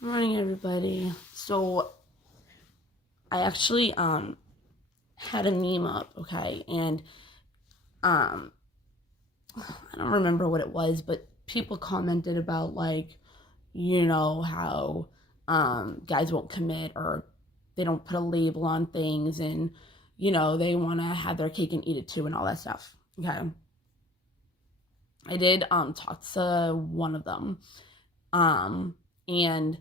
Good morning, everybody. So I actually had a meme up, okay, and um I don't remember what it was, but people commented about like, how guys won't commit or they don't put a label on things, and they want to have their cake and eat it too and all that stuff. Okay. I did talk to one of them. And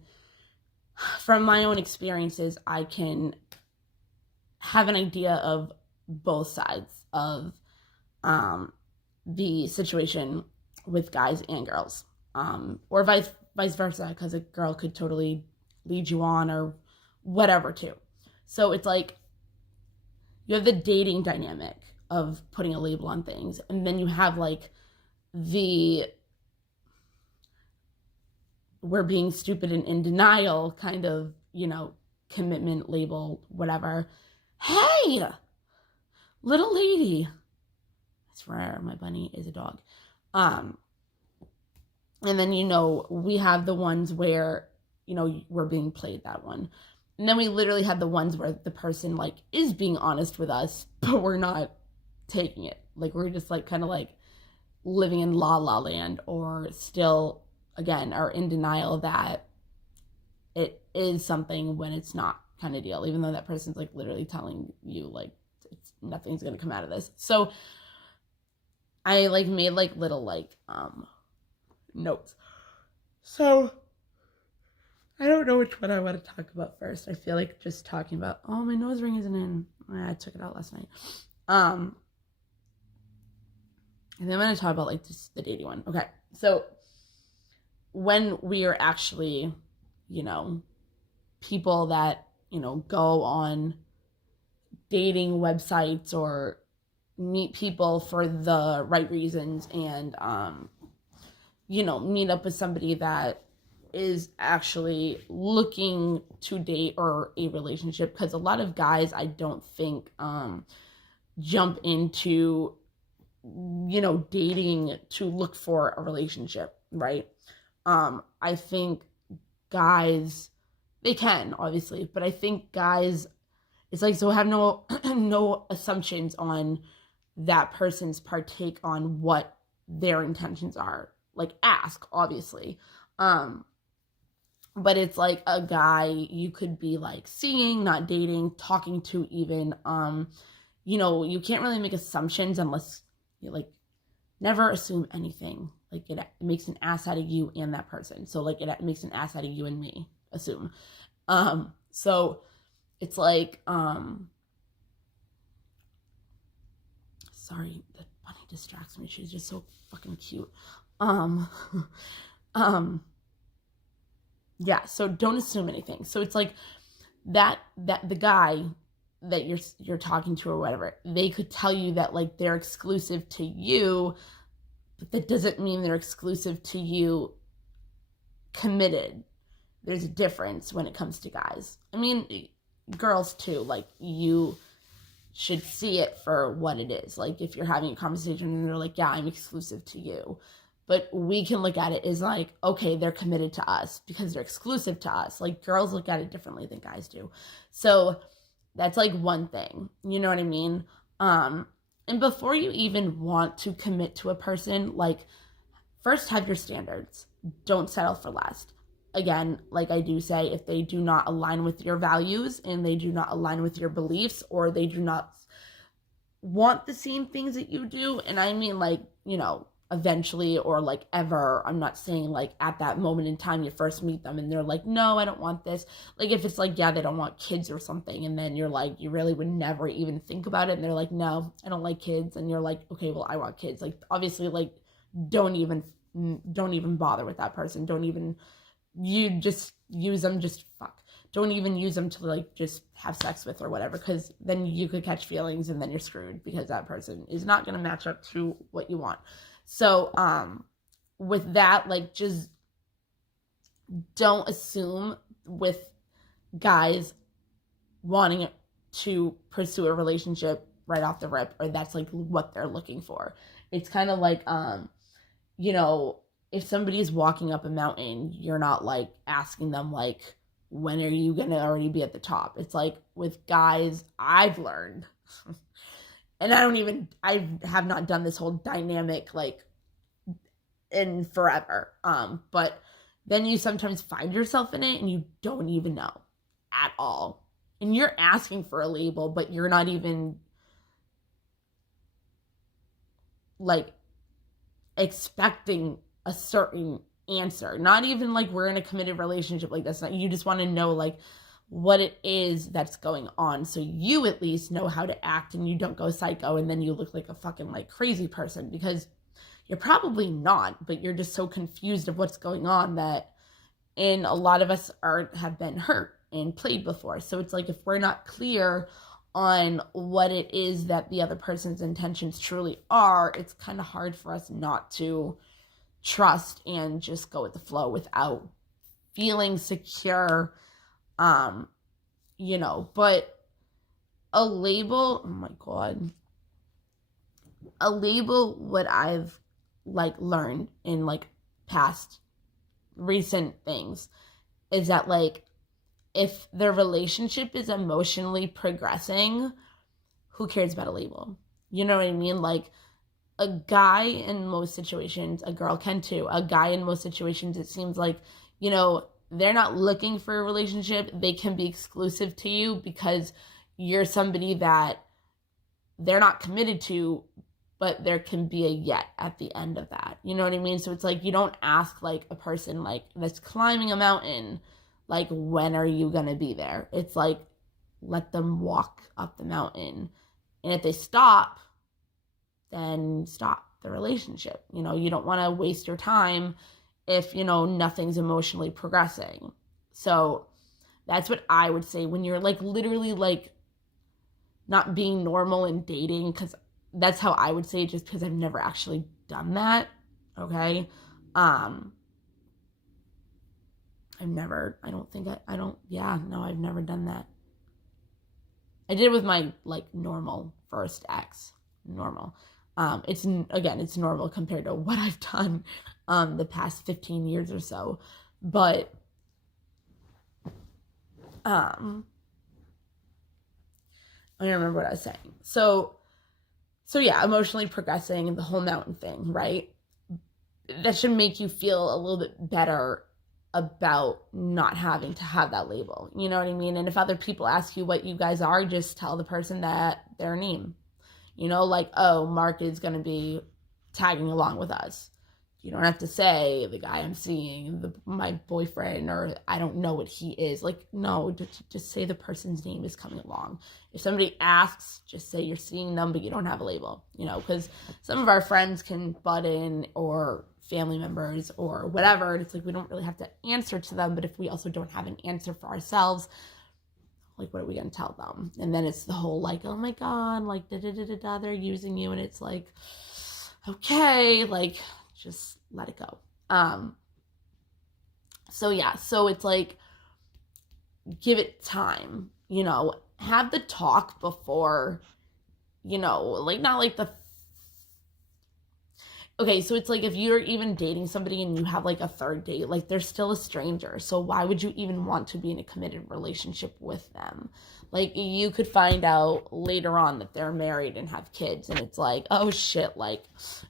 from my own experiences, I can have an idea of both sides of um, the situation with guys and girls, or vice versa, because a girl could totally lead you on or whatever too. So it's like you have the dating dynamic of putting a label on things, and then you have like the we're being stupid and in denial kind of commitment label, whatever. Hey, little lady. I swear my bunny is a dog. Um, and then, we have the ones where, we're being played that one. And then we literally have the ones where the person like is being honest with us, but we're not taking it. Like we're just like kind of like living in la la land, or still again are in denial that it is something when it's not, kind of deal, even though that person's like literally telling you like nothing's gonna come out of this. So I like made like little like notes. So I don't know which one I want to talk about first. I feel like just talking about, oh, my nose ring isn't in. I took it out last night. And then I'm going to talk about like just the dating one. Okay. So when we are actually, people that, go on dating websites or meet people for the right reasons, and meet up with somebody that is actually looking to date or a relationship, because a lot of guys I don't think jump into dating to look for a relationship, right? I think guys, they can obviously, but I think guys, it's like, so have no no assumptions on that person's partake on what their intentions are. Like ask, obviously. Um, but it's like a guy you could be like seeing, not dating, talking to even. You can't really make assumptions unless you like never assume anything. Like it makes an ass out of you and that person. So like it makes an ass out of you and me. Assume. So it's like sorry, the bunny distracts me. She's just so fucking cute. Um, um, yeah. So don't assume anything. So it's like that the guy that you're talking to or whatever, they could tell you that like they're exclusive to you, but that doesn't mean they're exclusive to you committed. There's a difference when it comes to guys. I mean, girls too. Like you should see it for what it is. Like if you're having a conversation and they're like, yeah, I'm exclusive to you. But we can look at it as like, okay, they're committed to us because they're exclusive to us. Like girls look at it differently than guys do. So that's like one thing. You know what I mean? And before you even want to commit to a person, like first have your standards. Don't settle for less. Again, like I do say, if they do not align with your values and they do not align with your beliefs, or they do not want the same things that you do, and I mean like, eventually or like ever, I'm not saying like at that moment in time you first meet them and they're like, no, I don't want this. Like if it's like, yeah, they don't want kids or something, and then you're like, you really would never even think about it, and they're like, no, I don't like kids, and you're like, okay, well, I want kids. Like obviously, like don't even bother with that person. Don't even, you just use them, just fuck, don't even use them to like just have sex with or whatever, because then you could catch feelings and then you're screwed because that person is not going to match up to what you want. So with that, like just don't assume with guys wanting to pursue a relationship right off the rip, or that's like what they're looking for. It's kind of like you know if somebody is walking up a mountain, you're not like asking them like, when are you gonna already be at the top? It's like with guys, I've learned, and I have not done this whole dynamic like in forever. But then you sometimes find yourself in it and you don't even know at all. And you're asking for a label, but you're not even like expecting a certain answer. Not even like we're in a committed relationship, like that's not, you just want to know like what it is that's going on, so you at least know how to act and you don't go psycho and then you look like a fucking like crazy person, because you're probably not, but you're just so confused of what's going on that, and a lot of us have been hurt and played before. So it's like if we're not clear on what it is that the other person's intentions truly are, it's kind of hard for us not to trust and just go with the flow without feeling secure. But a label, oh my God, a label, what I've like learned in like past recent things is that like if the relationship is emotionally progressing, who cares about a label? You know what I mean? Like a guy in most situations, a girl can too, a guy in most situations, it seems like, they're not looking for a relationship. They can be exclusive to you because you're somebody that they're not committed to, but there can be a yet at the end of that. You know what I mean? So it's like you don't ask like a person like that's climbing a mountain, like, when are you going to be there? It's like, let them walk up the mountain. And if they stop, then stop the relationship. You don't want to waste your time if, nothing's emotionally progressing. So that's what I would say when you're like literally like not being normal in dating, because that's how I would say it, just because I've never actually done that. Okay. I've never done that. I did it with my like normal first ex. Normal. It's normal compared to what I've done the past 15 years or so. But I don't remember what I was saying. So yeah, emotionally progressing and the whole mountain thing, right? That should make you feel a little bit better about not having to have that label. You know what I mean? And if other people ask you what you guys are, just tell the person that their name. Like, oh, Mark is going to be tagging along with us. You don't have to say the guy I'm seeing, my boyfriend, or I don't know what he is. Like, no, just say the person's name is coming along. If somebody asks, just say you're seeing them, but you don't have a label, because some of our friends can butt in, or family members or whatever. And it's like, we don't really have to answer to them. But if we also don't have an answer for ourselves, like, what are we going to tell them? And then it's the whole like, oh my God, like, they're using you. And it's like, okay, like, just let it go. So yeah, so it's like, give it time, have the talk before, like, not like okay, so it's like if you're even dating somebody and you have like a third date, like they're still a stranger. So why would you even want to be in a committed relationship with them? Like, you could find out later on that they're married and have kids, and it's like, oh shit, like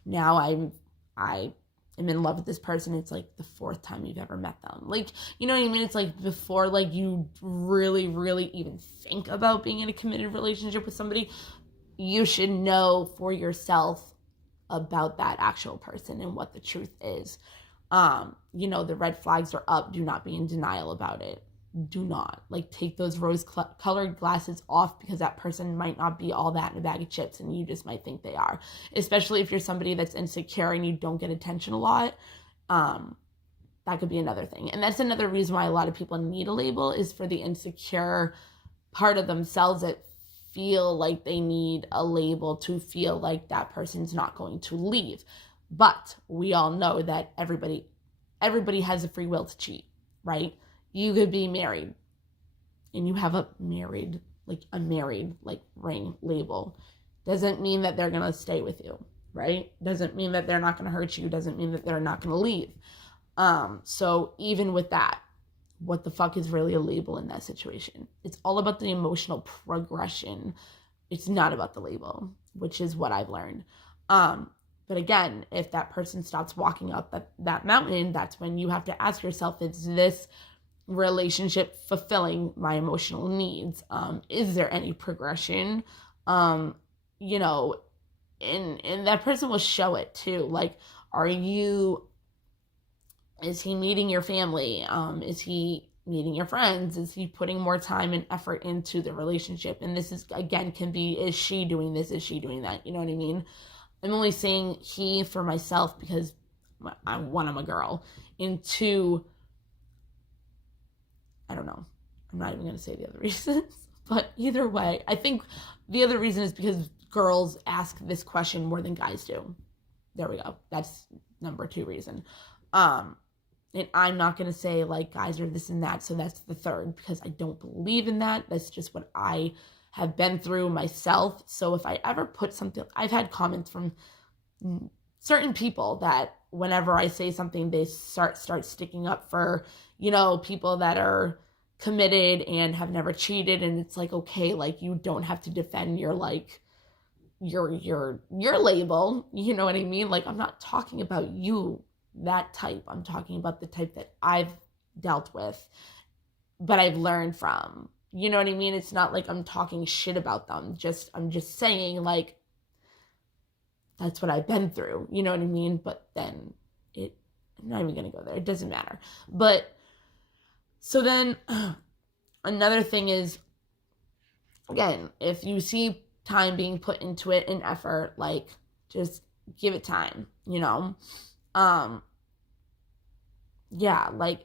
now I am in love with this person. It's like the fourth time you've ever met them. Like, you know what I mean? It's like before like you really, really even think about being in a committed relationship with somebody, you should know for yourself about that actual person and what the truth is. The red flags are up. Do not be in denial about it. Do not. Like, take those rose-colored glasses off, because that person might not be all that in a bag of chips, and you just might think they are. Especially if you're somebody that's insecure and you don't get attention a lot. That could be another thing. And that's another reason why a lot of people need a label, is for the insecure part of themselves that feel like they need a label to feel like that person's not going to leave. But we all know that everybody has a free will to cheat, right? You could be married and you have a married ring label. Doesn't mean that they're going to stay with you. right? Doesn't mean that they're not going to hurt you. Doesn't mean that they're not going to leave. So even with that, what the fuck is really a label in that situation? It's all about the emotional progression. It's not about the label, which is what I've learned. But again, if that person stops walking up that mountain, that's when you have to ask yourself, is this relationship fulfilling my emotional needs? Is there any progression? You know, and that person will show it too. Like, is he meeting your family? Is he meeting your friends? Is he putting more time and effort into the relationship? And this is, again, can be, is she doing this? Is she doing that? You know what I mean? I'm only saying he for myself because one, I'm a girl, and two, I don't know. I'm not even going to say the other reasons. But either way, I think the other reason is because girls ask this question more than guys do. There we go. That's number 2 reason. And I'm not going to say like guys are this and that. So that's the third, because I don't believe in that. That's just what I have been through myself. So if I ever put something, I've had comments from certain people that whenever I say something, they start sticking up for, you know, people that are committed and have never cheated. And it's like, okay, like you don't have to defend your like your label, you know what I mean? Like, I'm not talking about you, that type. I'm talking about the type that I've dealt with, but I've learned from, you know what I mean? It's not like I'm talking shit about them. I'm just saying like, that's what I've been through, you know what I mean? But then I'm not even going to go there. It doesn't matter. But so then another thing is, again, if you see time being put into it and effort, like just give it time, you know? Yeah, like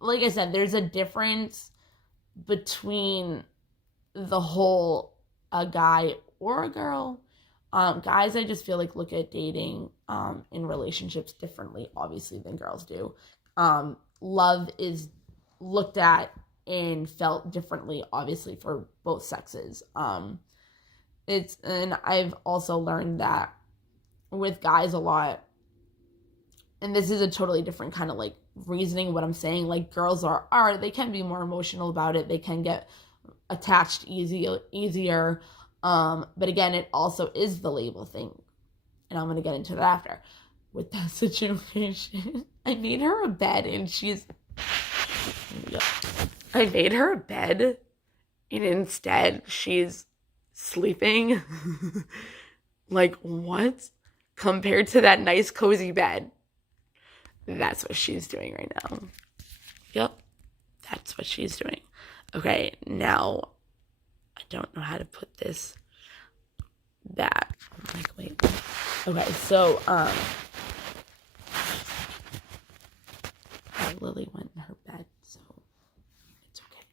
I said, there's a difference between the whole a guy or a girl. Guys, I just feel like look at dating in relationships differently, obviously, than girls do. Love is looked at and felt differently, obviously, for both sexes. And I've also learned that with guys a lot, and this is a totally different kind of like reasoning what I'm saying, like girls they can be more emotional about it, they can get attached easier. But again, it also is the label thing, and I'm gonna get into that after. With that situation, I made her a bed, and I made her a bed, and instead she's sleeping. Like, what? Compared to that nice cozy bed, that's what she's doing right now. Yep, that's what she's doing. Okay, now I don't know how to put this back. I'm like, wait. Okay, so Lily went in her bed, so it's okay.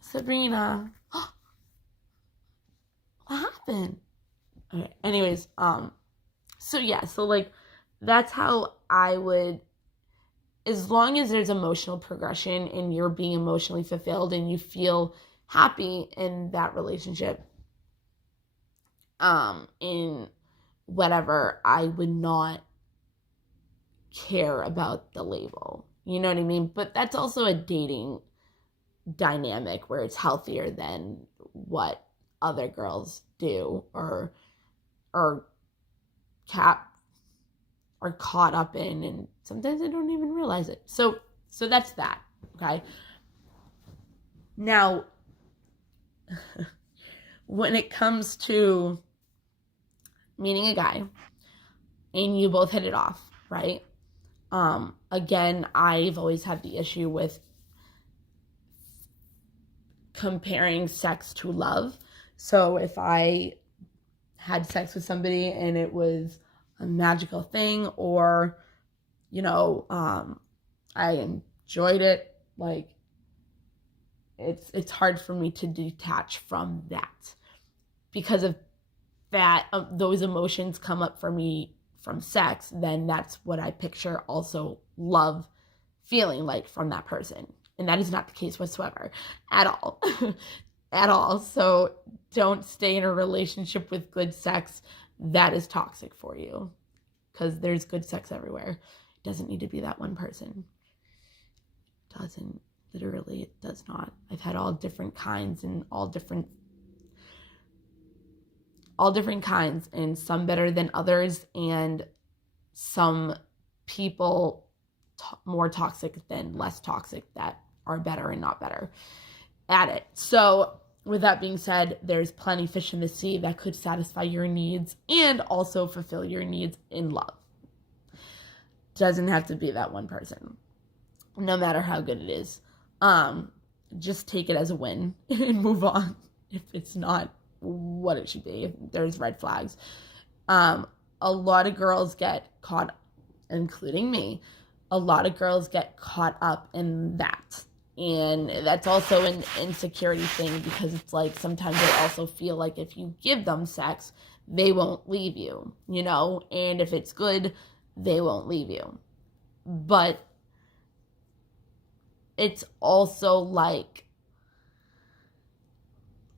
Sabrina, what happened? Okay, anyways, so yeah, so like that's how I would, as long as there's emotional progression and you're being emotionally fulfilled and you feel happy in that relationship, in whatever, I would not care about the label. You know what I mean? But that's also a dating dynamic where it's healthier than what other girls do or are caught up in, and sometimes I don't even realize it. So that's that. Okay. Now, when it comes to meeting a guy and you both hit it off, right? Again, I've always had the issue with comparing sex to love. So if I had sex with somebody and it was a magical thing, or, you know, I enjoyed it, like, it's hard for me to detach from that, because of that, those emotions come up for me from sex, then that's what I picture also love feeling like from that person. And that is not the case whatsoever at all. at all. So don't stay in a relationship with good sex that is toxic for you, because there's good sex everywhere. It doesn't need to be that one person. It doesn't. Literally, it does not. I've had all different kinds and all different kinds, and some better than others, and some people more toxic than less toxic that are better and not better at it. So with that being said, there's plenty fish in the sea that could satisfy your needs and also fulfill your needs in love. Doesn't have to be that one person, no matter how good it is. Just take it as a win and move on if it's not what it should be. If there's red flags. A lot of girls get caught, including me, a lot of girls get caught up in that. And that's also an insecurity thing, because it's like sometimes they also feel like if you give them sex, they won't leave you, you know? And if it's good, they won't leave you. But it's also like,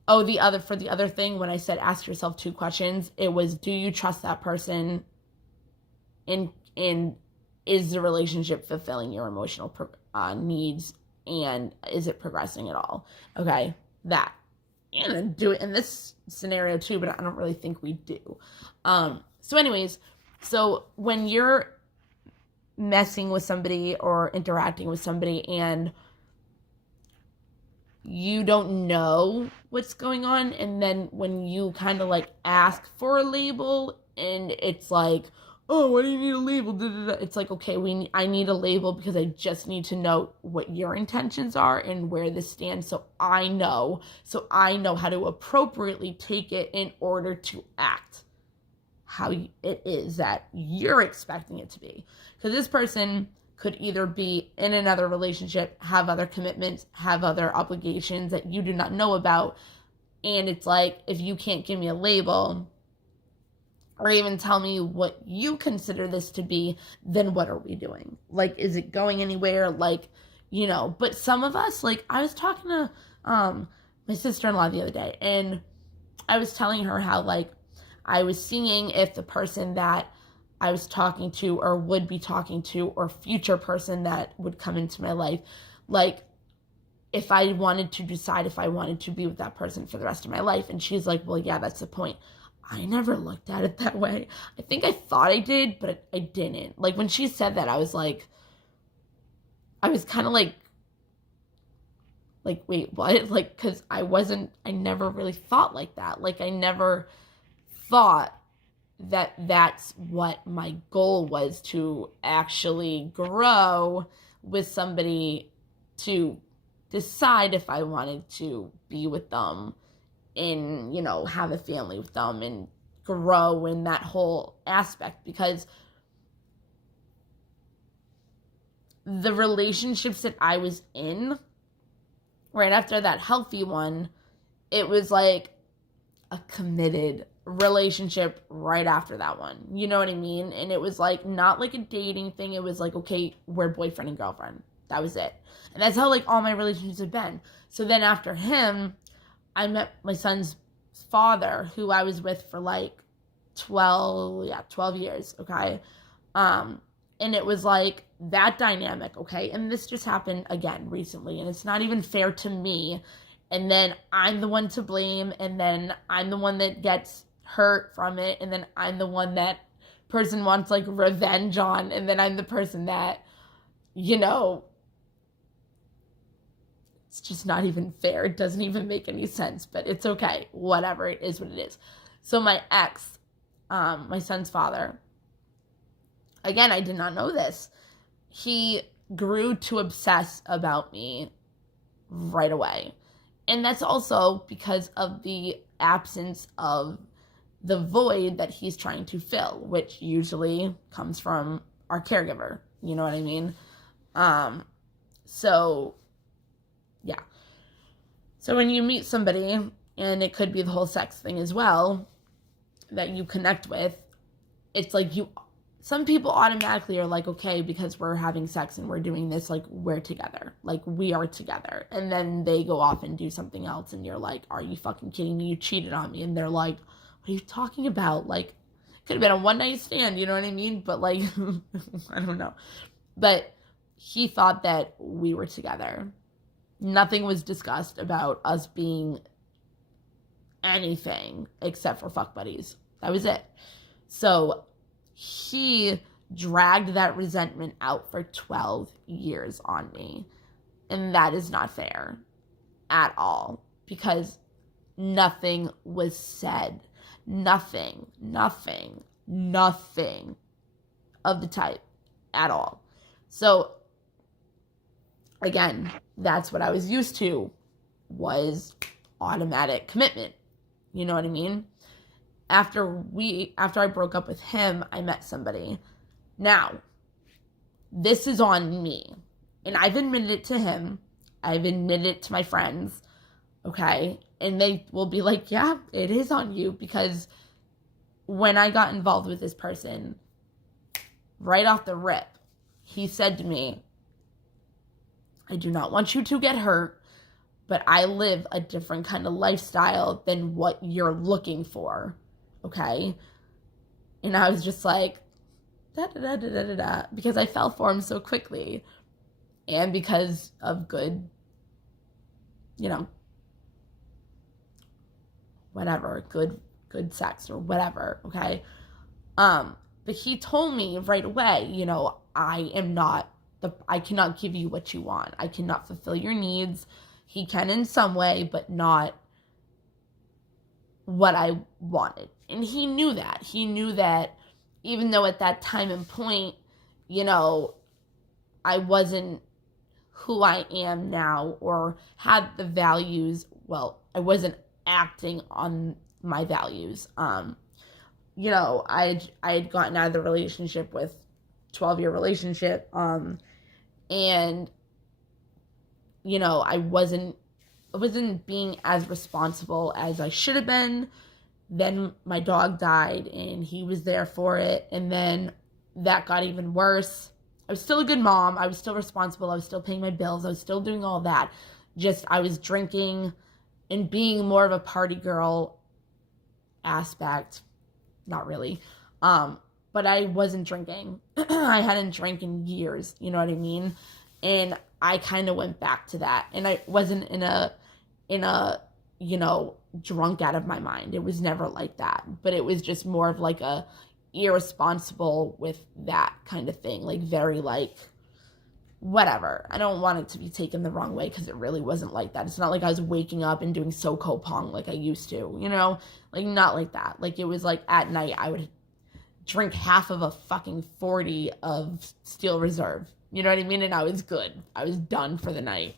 the other thing, when I said ask yourself 2 questions, it was, do you trust that person? And is the relationship fulfilling your emotional needs? And is it progressing at all? Okay, that. And do it in this scenario too, but I don't really think we do. So anyways, so when you're messing with somebody or interacting with somebody and you don't know what's going on, and then when you kind of like ask for a label and it's like, oh, why do you need a label? It's like, okay, I need a label because I just need to know what your intentions are and where this stands, so I know how to appropriately take it in order to act how it is that you're expecting it to be. Because this person could either be in another relationship, have other commitments, have other obligations that you do not know about, and it's like, if you can't give me a label or even tell me what you consider this to be, then what are we doing? Like, is it going anywhere? Like, you know, but some of us, like, I was talking to my sister-in-law the other day, and I was telling her how, like, I was seeing if the person that I was talking to or would be talking to, or future person that would come into my life, like, if I wanted to decide if I wanted to be with that person for the rest of my life. And she's like, well, yeah, that's the point. I never looked at it that way. I think I thought I did, but I didn't. Like, when she said that, I was kind of like, wait, what? Like, because I never really thought like that. Like, I never thought that that's what my goal was, to actually grow with somebody, to decide if I wanted to be with them and, you know, have a family with them and grow in that whole aspect. Because the relationships that I was in right after that healthy one, it was like a committed relationship right after that one. You know what I mean? And it was like not like a dating thing. It was like, okay, we're boyfriend and girlfriend. That was it. And that's how like all my relationships have been. So then after him, I met my son's father, who I was with for like 12 years, okay? And it was like that dynamic, okay? And this just happened again recently, and it's not even fair to me. And then I'm the one to blame, and then I'm the one that gets hurt from it, and then I'm the one that person wants like revenge on, and then I'm the person that, you know, it's just not even fair. It doesn't even make any sense, but it's okay. Whatever, it is what it is. So my ex, my son's father, again, I did not know this. He grew to obsess about me right away. And that's also because of the absence of the void that he's trying to fill, which usually comes from our caregiver. You know what I mean? So, yeah. So when you meet somebody, and it could be the whole sex thing as well, that you connect with, it's like you some people automatically are like, okay, because we're having sex and we're doing this, like, we're together. Like, we are together. And then they go off and do something else, and you're like, are you fucking kidding me? You cheated on me. And they're like, what are you talking about? Like, could have been a one-night stand, you know what I mean? But, like, I don't know. But he thought that we were together. Nothing was discussed about us being anything except for fuck buddies. That was it. So he dragged that resentment out for 12 years on me. And that is not fair at all, because nothing was said. Nothing of the type at all. So again, that's what I was used to, was automatic commitment. You know what I mean? After I broke up with him, I met somebody. Now, this is on me. And I've admitted it to him. I've admitted it to my friends. Okay? And they will be like, yeah, it is on you. Because when I got involved with this person, right off the rip, he said to me, I do not want you to get hurt, but I live a different kind of lifestyle than what you're looking for. Okay? And I was just like, da-da-da-da-da-da, because I fell for him so quickly. And because of good, you know, whatever, good sex or whatever, okay? But he told me right away, you know, I cannot give you what you want. I cannot fulfill your needs. He can in some way, but not what I wanted. And he knew that. He knew that even though at that time and point, you know, I wasn't who I am now or had the values, well, I wasn't acting on my values. You know, I had gotten out of the relationship with 12-year relationship, and you know, I wasn't being as responsible as I should have been. Then my dog died and he was there for it, and then that got even worse. I was still a good mom, I was still responsible, I was still paying my bills, I was still doing all that. Just I was drinking and being more of a party girl aspect. Not really. But I wasn't drinking. I hadn't drank in years, you know what I mean? And I kind of went back to that. And I wasn't in a, you know, drunk out of my mind. It was never like that. But it was just more of like a irresponsible with that kind of thing. Like very like, whatever. I don't want it to be taken the wrong way because it really wasn't like that. It's not like I was waking up and doing SoCo Pong like I used to, you know? Like not like that. Like it was like at night I would drink half of a fucking 40 of Steel Reserve. You know what I mean? And I was good. I was done for the night.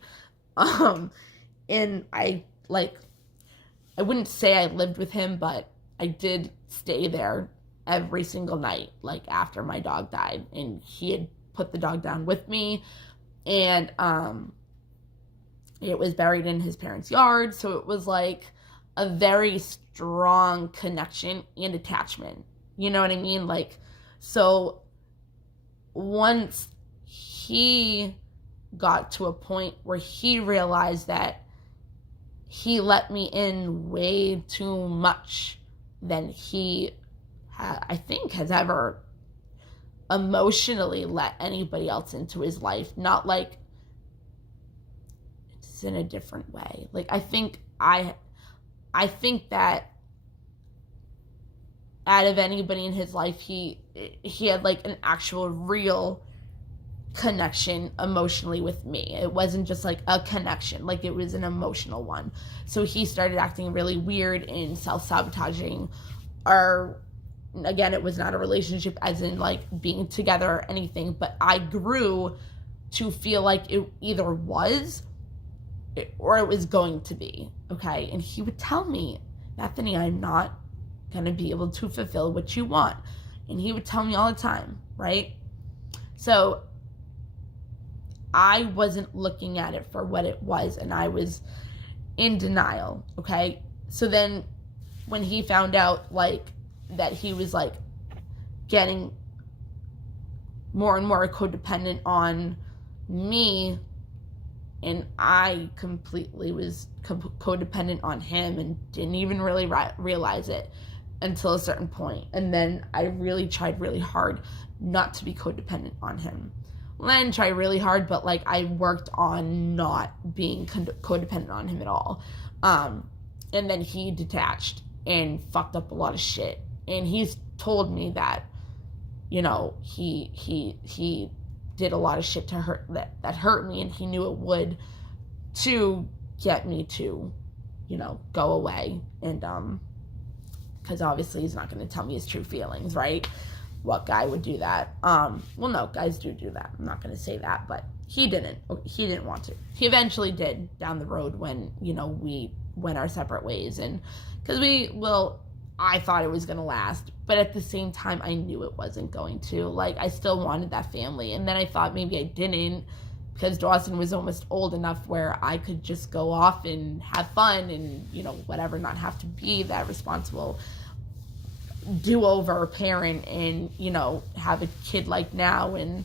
And I wouldn't say I lived with him, but I did stay there every single night, like after my dog died. And he had put the dog down with me, and it was buried in his parents' yard. So it was like a very strong connection and attachment. You know what I mean? Like, so once he got to a point where he realized that he let me in way too much than he, I think, has ever emotionally let anybody else into his life. Not like it's in a different way. Like, I think that out of anybody in his life, he had like an actual real connection emotionally with me. It wasn't just like a connection, like it was an emotional one. So he started acting really weird and self-sabotaging. Or again, it was not a relationship as in like being together or anything, but I grew to feel like it either was or it was going to be, okay? And he would tell me, Bethany, I'm not gonna be able to fulfill what you want. And he would tell me all the time, right? So I wasn't looking at it for what it was, and I was in denial, okay? So then when he found out, like, that he was, like, getting more and more codependent on me, and I completely was codependent on him and didn't even really realize it until a certain point. And then I really tried really hard not to be codependent on him. Well, I didn't try really hard, but like I worked on not being codependent on him at all. And then he detached and fucked up a lot of shit. And he's told me that, you know, he did a lot of shit to hurt that hurt me, and he knew it would, to get me to, you know, go away. And because obviously he's not going to tell me his true feelings, right? What guy would do that? Well, no, guys do that. I'm not going to say that, but he didn't want to. He eventually did down the road when, you know, we went our separate ways. And because I thought it was going to last, but at the same time, I knew it wasn't going to. Like, I still wanted that family. And then I thought maybe I didn't, because Dawson was almost old enough where I could just go off and have fun and, you know, whatever, not have to be that responsible do-over parent and, you know, have a kid like now and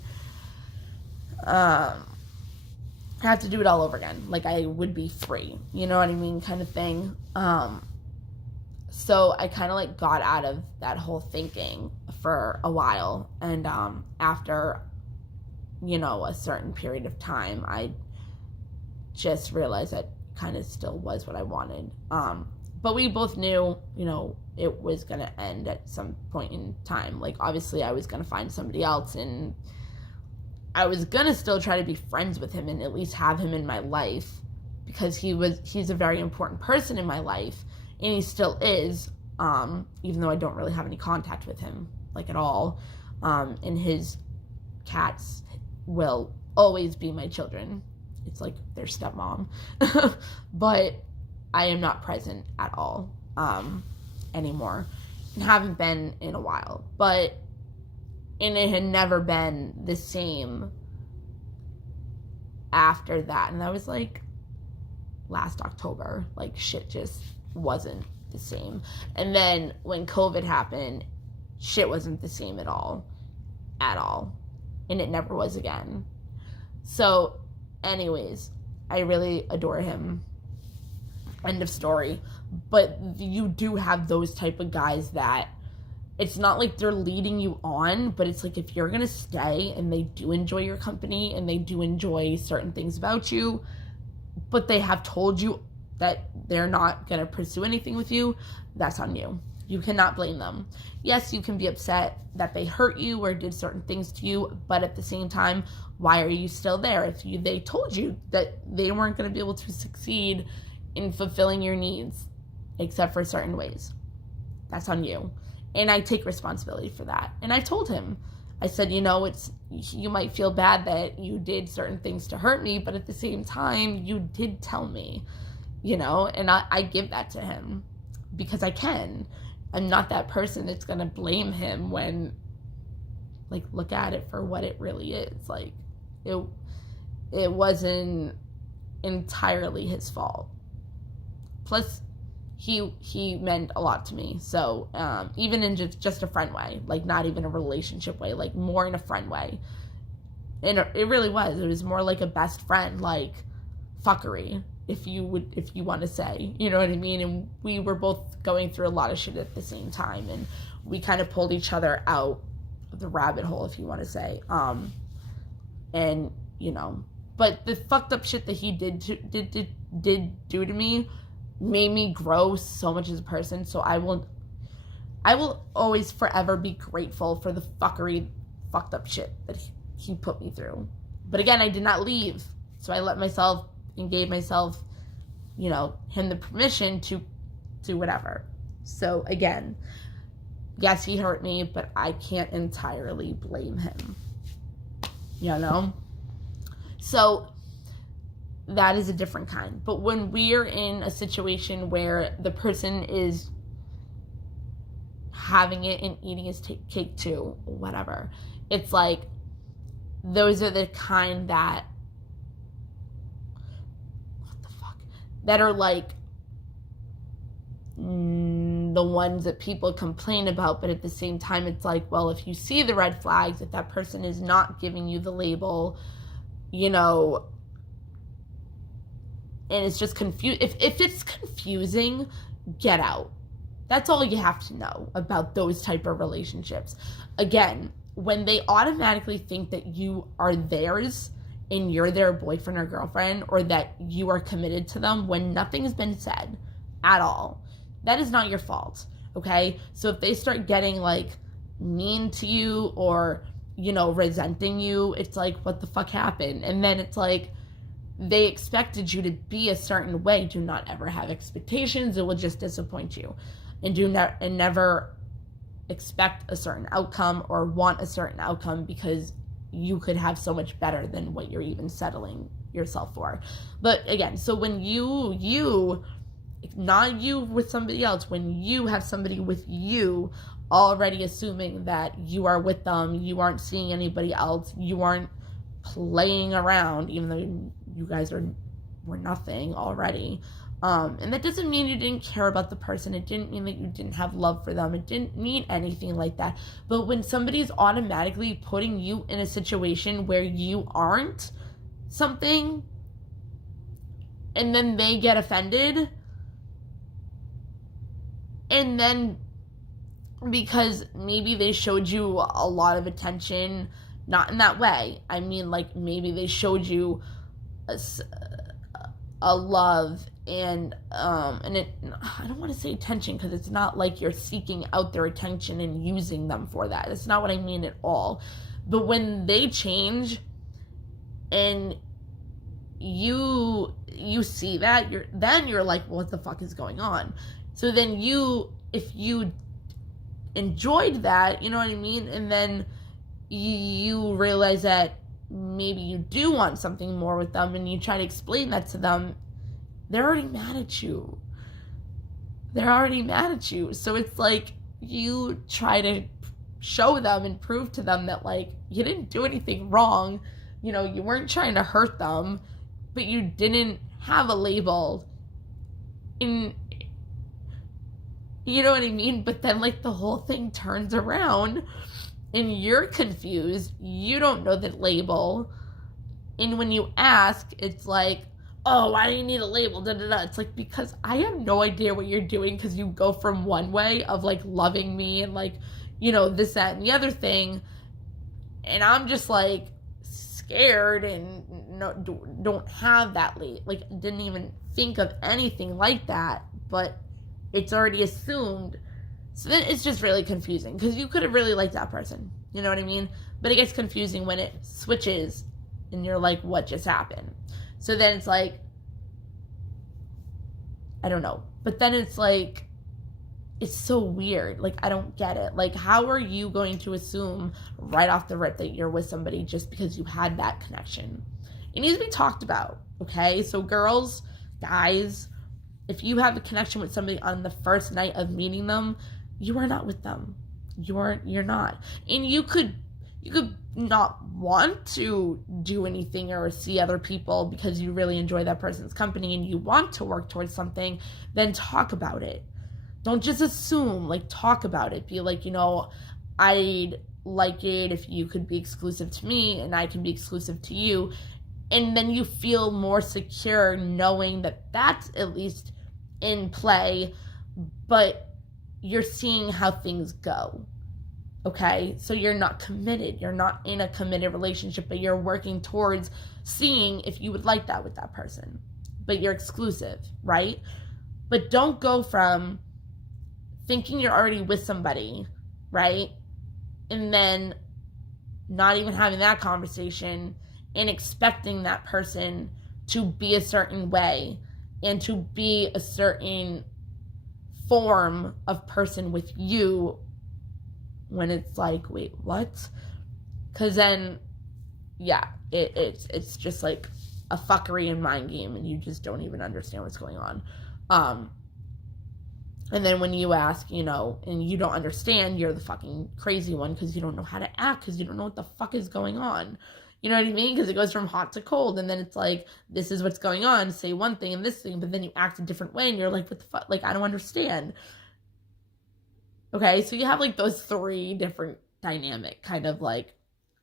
have to do it all over again. Like, I would be free, you know what I mean, kind of thing. So I kind of like got out of that whole thinking for a while. And after, you know, a certain period of time, I just realized that kind of still was what I wanted. But we both knew, you know, it was going to end at some point in time. Like, obviously I was going to find somebody else, and I was going to still try to be friends with him and at least have him in my life, because he's a very important person in my life, and he still is, even though I don't really have any contact with him, like, at all. And his cats will always be my children. It's like their stepmom. But I am not present at all anymore, and haven't been in a while. And it had never been the same after that. And that was like last October. Like, shit just wasn't the same. And then when COVID happened, shit wasn't the same at all. And it never was again. So anyways, I really adore him. End of story. But you do have those type of guys that it's not like they're leading you on, but it's like, if you're gonna stay and they do enjoy your company and they do enjoy certain things about you, but they have told you that they're not gonna pursue anything with you, that's on you. You cannot blame them. Yes, you can be upset that they hurt you or did certain things to you, but at the same time, why are you still there? If they told you that they weren't gonna be able to succeed in fulfilling your needs, except for certain ways, that's on you. And I take responsibility for that. And I told him, I said, you know, you might feel bad that you did certain things to hurt me, but at the same time, you did tell me, you know, and I give that to him because I can. I'm not that person that's going to blame him when, like, look at it for what it really is. Like, it wasn't entirely his fault. Plus, he meant a lot to me. So even in just a friend way, like, not even a relationship way, like more in a friend way. And it really was. It was more like a best friend, like fuckery, if you want to say, you know what I mean? And we were both going through a lot of shit at the same time, and we kind of pulled each other out of the rabbit hole, if you want to say. And, you know, but the fucked up shit that he did do to me made me grow so much as a person. So I will always forever be grateful for the fucked up shit that he put me through. But again, I did not leave. So I let myself and gave myself, you know, him the permission to do whatever. So again, yes, he hurt me, but I can't entirely blame him. You know? So that is a different kind. But when we're in a situation where the person is having it and eating his cake too, whatever, it's like, those are the kind that, that are like, the ones that people complain about, but at the same time, it's like, well, if you see the red flags, if that person is not giving you the label, you know, and it's just confused. If it's confusing, get out. That's all you have to know about those type of relationships. Again, when they automatically think that you are theirs and you're their boyfriend or girlfriend, or that you are committed to them when nothing's been said at all, that is not your fault, okay? So if they start getting, like, mean to you or, you know, resenting you, it's like, what the fuck happened? And then it's like, they expected you to be a certain way. Do not ever have expectations. It will just disappoint you. And never expect a certain outcome or want a certain outcome, because you could have so much better than what you're even settling yourself for. But again, so when you not you with somebody else, when you have somebody with you, already assuming that you are with them, you aren't seeing anybody else, you aren't playing around, even though you guys were nothing already. And that doesn't mean you didn't care about the person. It didn't mean that you didn't have love for them. It didn't mean anything like that. But when somebody's automatically putting you in a situation where you aren't something, and then they get offended, and then because maybe they showed you a lot of attention, not in that way. I mean, like, maybe they showed you a love and it, I don't want to say attention, because it's not like you're seeking out their attention and using them for that. That's not what I mean at all. But when they change and you see that, you're like, well, what the fuck is going on? So then if you enjoyed that, you know what I mean, and then you realize that maybe you do want something more with them, and you try to explain that to them, they're already mad at you. So it's like, you try to show them and prove to them that, like, you didn't do anything wrong. You know, you weren't trying to hurt them, but you didn't have a label. And you know what I mean? But then, like, the whole thing turns around and you're confused. You don't know the label. And when you ask, it's like, oh, why do you need a label? Da, da, da. It's like, because I have no idea what you're doing, because you go from one way of, like, loving me and, like, you know, this, that, and the other thing. And I'm just, like, scared and don't have that like, didn't even think of anything like that. But it's already assumed. So then it's just really confusing, because you could have really liked that person. You know what I mean? But it gets confusing when it switches and you're like, what just happened? So then it's like, I don't know. But then it's like, it's so weird. Like, I don't get it. Like, how are you going to assume right off the rip that you're with somebody just because you had that connection? It needs to be talked about, okay? So girls, guys, if you have a connection with somebody on the first night of meeting them, you are not with them. You're not. And you could not want to do anything or see other people because you really enjoy that person's company and you want to work towards something, then talk about it. Don't just assume, like, talk about it. Be like, you know, I'd like it if you could be exclusive to me and I can be exclusive to you. And then you feel more secure knowing that that's at least in play, but you're seeing how things go. Okay, so you're not committed. You're not in a committed relationship, but you're working towards seeing if you would like that with that person. But you're exclusive, right? But don't go from thinking you're already with somebody, right? And then not even having that conversation and expecting that person to be a certain way and to be a certain form of person with you, when it's like, wait, what? Because then, yeah, it's just like a fuckery and mind game, and you just don't even understand what's going on. And then when you ask, you know, and you don't understand, you're the fucking crazy one because you don't know how to act, because you don't know what the fuck is going on. You know what I mean? Because it goes from hot to cold, and then it's like, this is what's going on, say one thing and this thing, but then you act a different way, and you're like, what the fuck? Like, I don't understand. Okay, so you have like those three different dynamic kind of like,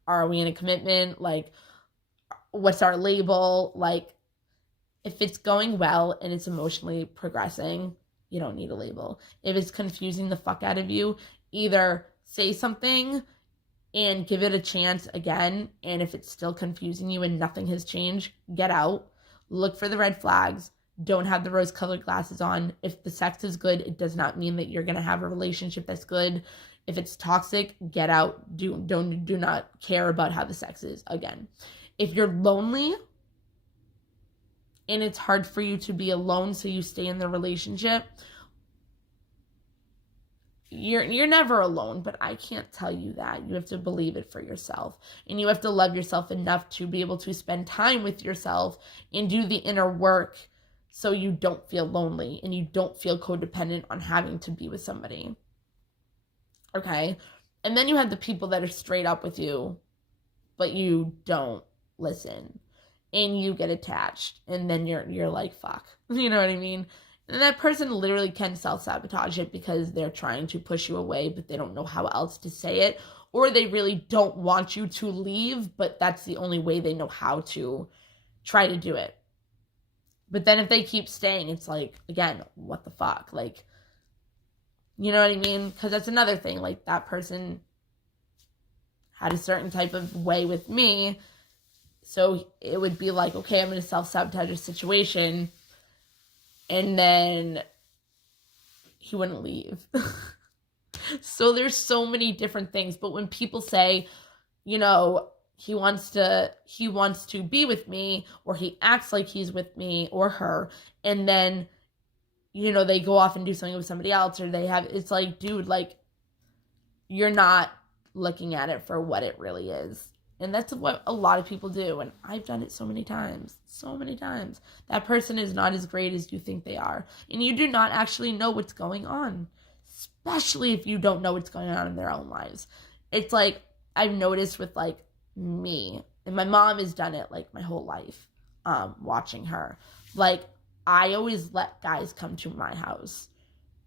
are we in a commitment? Like, what's our label? Like, if it's going well and it's emotionally progressing, you don't need a label. If it's confusing the fuck out of you, either say something and give it a chance again. And if it's still confusing you and nothing has changed, get out. Look for the red flags. Don't have the rose-colored glasses on. If the sex is good, it does not mean that you're going to have a relationship that's good. If it's toxic, get out. Do not care about how the sex is again. If you're lonely and it's hard for you to be alone, so you stay in the relationship, you're never alone, but I can't tell you that. You have to believe it for yourself. And you have to love yourself enough to be able to spend time with yourself and do the inner work so you don't feel lonely and you don't feel codependent on having to be with somebody. Okay? And then you have the people that are straight up with you, but you don't listen. And you get attached. And then you're like, fuck. You know what I mean? And that person literally can self-sabotage it because they're trying to push you away, but they don't know how else to say it. Or they really don't want you to leave, but that's the only way they know how to try to do it. But then if they keep staying, it's like, again, what the fuck? Like, you know what I mean? Because that's another thing. Like, that person had a certain type of way with me. So it would be like, okay, I'm going to self-sabotage a situation. And then he wouldn't leave. So there's so many different things. But when people say, you know, he wants to be with me, or he acts like he's with me or her, and then, you know, they go off and do something with somebody else, or it's like, dude, like, you're not looking at it for what it really is. And that's what a lot of people do. And I've done it so many times. So many times. That person is not as great as you think they are. And you do not actually know what's going on. Especially if you don't know what's going on in their own lives. It's like, I've noticed with like me. And my mom has done it like my whole life. Watching her. Like, I always let guys come to my house.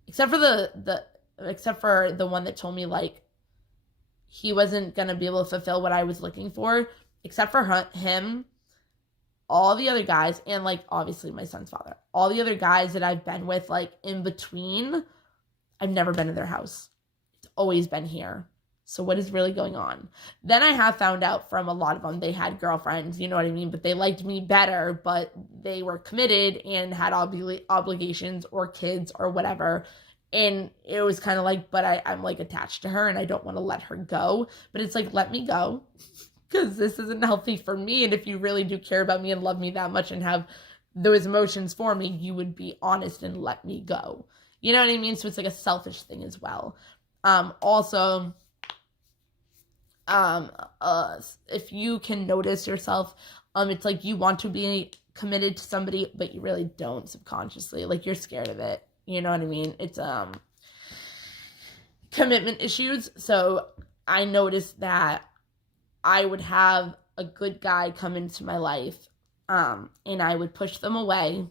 Except for the one that told me like, he wasn't going to be able to fulfill what I was looking for, except for him. All the other guys, and like obviously my son's father, all the other guys that I've been with, like in between, I've never been to their house. It's always been here. So what is really going on? Then I have found out from a lot of them, they had girlfriends, you know what I mean? But they liked me better, but they were committed and had obligations or kids or whatever. And it was kind of like, but I'm like attached to her and I don't want to let her go. But it's like, let me go, because this isn't healthy for me. And if you really do care about me and love me that much and have those emotions for me, you would be honest and let me go. You know what I mean? So it's like a selfish thing as well. Also, if you can notice yourself, it's like you want to be committed to somebody, but you really don't subconsciously. Like, you're scared of it. You know what I mean? It's commitment issues. So I noticed that I would have a good guy come into my life, and I would push them away,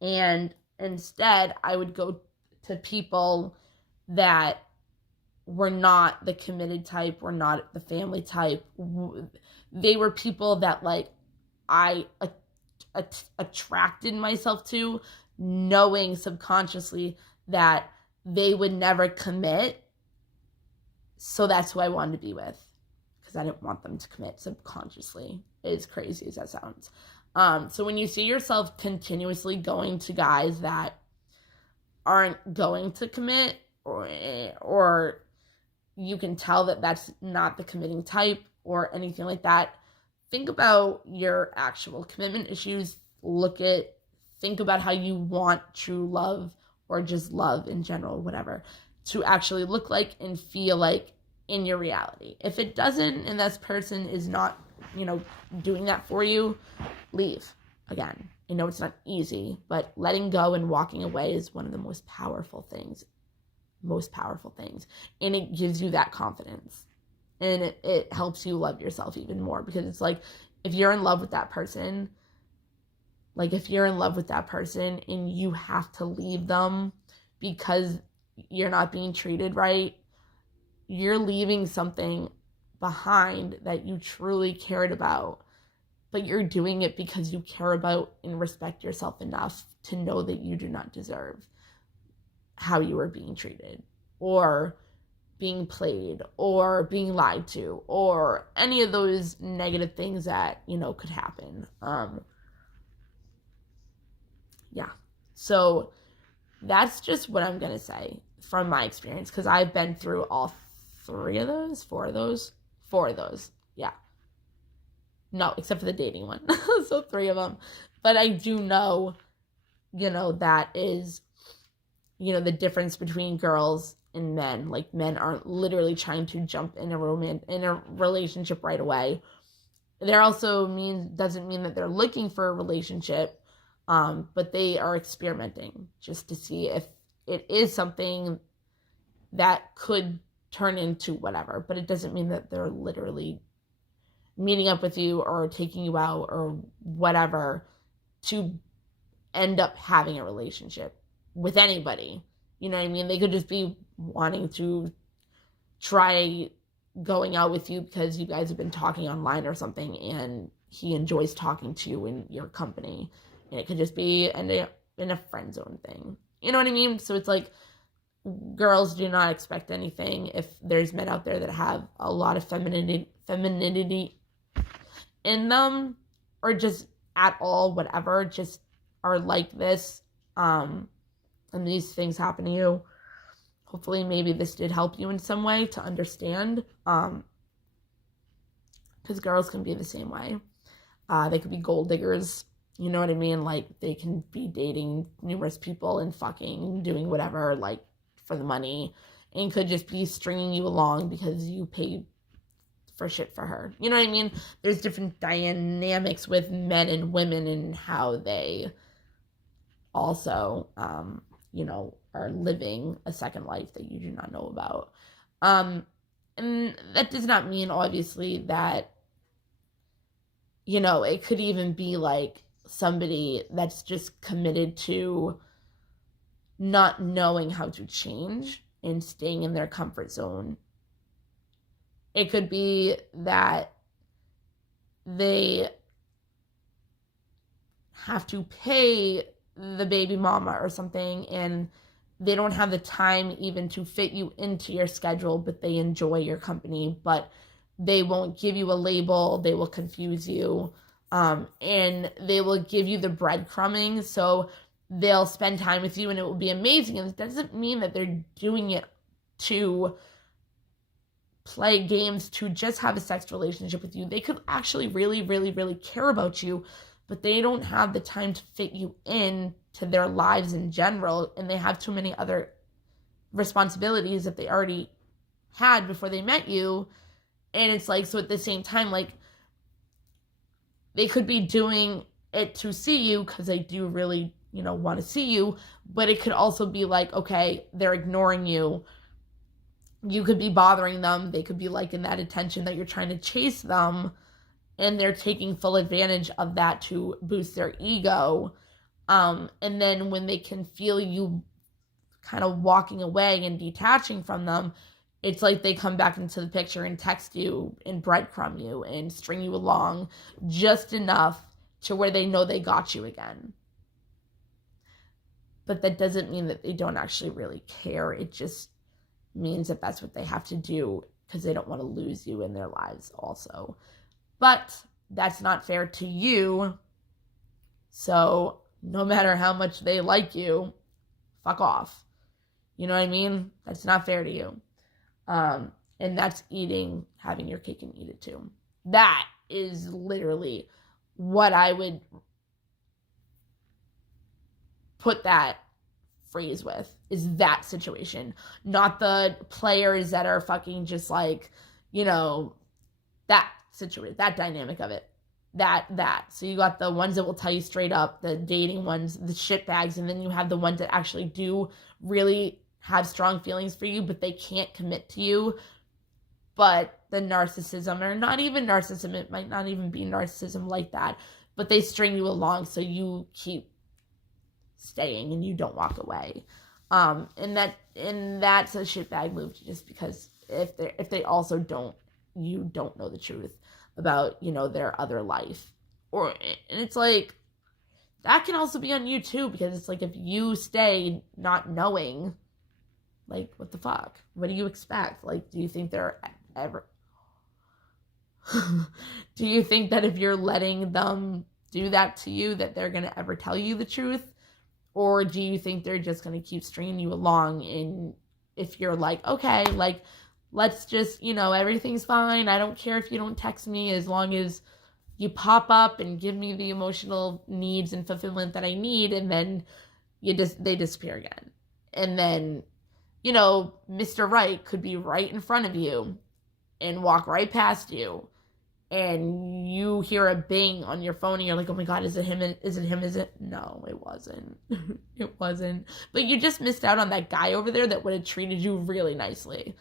and instead I would go to people that were not the committed type, were not the family type. They were people that like I attracted myself to, knowing subconsciously that they would never commit. So that's who I wanted to be with, because I didn't want them to commit subconsciously, as crazy as that sounds. So when you see yourself continuously going to guys that aren't going to commit, or you can tell that that's not the committing type or anything like that, think about your actual commitment issues. Think about how you want true love, or just love in general, whatever, to actually look like and feel like in your reality. If it doesn't, and this person is not, doing that for you, leave. Again, I know it's not easy, but letting go and walking away is one of the most powerful things. And it gives you that confidence. And it helps you love yourself even more, because it's like, if you're in love with that person, and you have to leave them because you're not being treated right, you're leaving something behind that you truly cared about, but you're doing it because you care about and respect yourself enough to know that you do not deserve how you are being treated, or being played, or being lied to, or any of those negative things that, could happen. Yeah. So that's just what I'm going to say from my experience, because I've been through all four of those. Yeah. No, except for the dating one. So 3 of them. But I do know, that is, the difference between girls and men. Like, men aren't literally trying to jump in a relationship right away. There also doesn't mean that they're looking for a relationship, but they are experimenting just to see if it is something that could turn into whatever. But it doesn't mean that they're literally meeting up with you or taking you out or whatever to end up having a relationship with anybody. You know what I mean? They could just be wanting to try going out with you because you guys have been talking online or something and he enjoys talking to you in your company. And it could just be in a friend zone thing. You know what I mean? So it's like, girls do not expect anything if there's men out there that have a lot of femininity in them, or just at all, whatever, just are like this, and these things happen to you. Hopefully maybe this did help you in some way to understand, because girls can be the same way. They could be gold diggers, you know what I mean? Like, they can be dating numerous people and fucking doing whatever, like, for the money, and could just be stringing you along because you paid for shit for her. You know what I mean? There's different dynamics with men and women and how they also, are living a second life that you do not know about. And that does not mean, obviously, that, it could even be like somebody that's just committed to not knowing how to change and staying in their comfort zone. It could be that they have to pay the baby mama or something, and they don't have the time even to fit you into your schedule, but they enjoy your company, but they won't give you a label. They will confuse you, and they will give you the breadcrumbing. So they'll spend time with you and it will be amazing. And it doesn't mean that they're doing it to play games, to just have a sex relationship with you. They could actually really, really, really care about you, but they don't have the time to fit you in to their lives in general, and they have too many other responsibilities that they already had before they met you. And it's like, so at the same time, like, they could be doing it to see you because they do really, want to see you, but it could also be like, okay, they're ignoring you. You could be bothering them. They could be liking that attention that you're trying to chase them, and they're taking full advantage of that to boost their ego. And then when they can feel you kind of walking away and detaching from them, it's like they come back into the picture and text you and breadcrumb you and string you along just enough to where they know they got you again. But that doesn't mean that they don't actually really care. It just means that that's what they have to do because they don't want to lose you in their lives also. But that's not fair to you. So no matter how much they like you, fuck off. You know what I mean? That's not fair to you. And that's having your cake and eat it too. That is literally what I would put that phrase with, is that situation. Not the players that are fucking just like, that situation, that dynamic of it. That. So you got the ones that will tell you straight up, the dating ones, the shitbags, and then you have the ones that actually do really have strong feelings for you, but they can't commit to you. But the narcissism, or not even narcissism, it might not even be narcissism like that, but they string you along so you keep staying and you don't walk away. And that's a shitbag move, just because if they also don't know the truth about, their other life. And it's like, that can also be on you too, because it's like, if you stay not knowing, like, what the fuck? What do you expect? Like, do you think they're ever do you think that if you're letting them do that to you, that they're going to ever tell you the truth? Or do you think they're just going to keep stringing you along? And if you're like, okay, like, let's just, everything's fine. I don't care if you don't text me, as long as you pop up and give me the emotional needs and fulfillment that I need. And then they disappear again. And then, Mr. Right could be right in front of you and walk right past you, and you hear a bing on your phone, and you're like, oh my God, is it him? Is it him? Is it? No, it wasn't. It wasn't. But you just missed out on that guy over there that would have treated you really nicely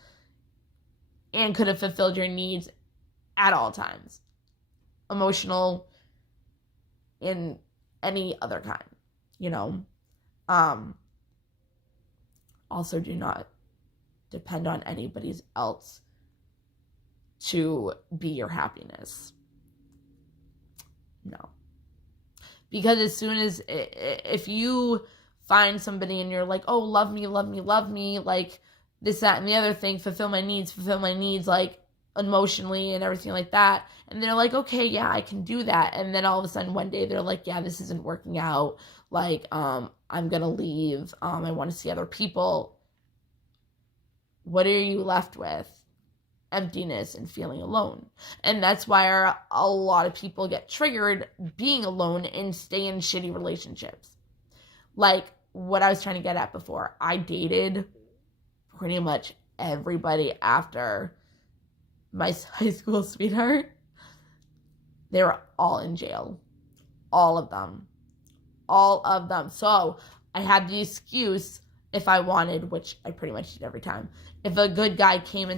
and could have fulfilled your needs at all times, emotional and any other kind, Also, do not depend on anybody else to be your happiness. No. Because as soon as, if you find somebody and you're like, oh, love me, like this, that, and the other thing, fulfill my needs, like emotionally and everything like that. And they're like, okay, yeah, I can do that. And then all of a sudden one day they're like, yeah, this isn't working out. Like, I'm going to leave. I want to see other people. What are you left with? Emptiness and feeling alone. And that's why a lot of people get triggered being alone and stay in shitty relationships. Like what I was trying to get at before, I dated pretty much everybody after my high school sweetheart. They were all in jail. All of them. So I had the excuse, if I wanted, which I pretty much did every time, if a good guy came into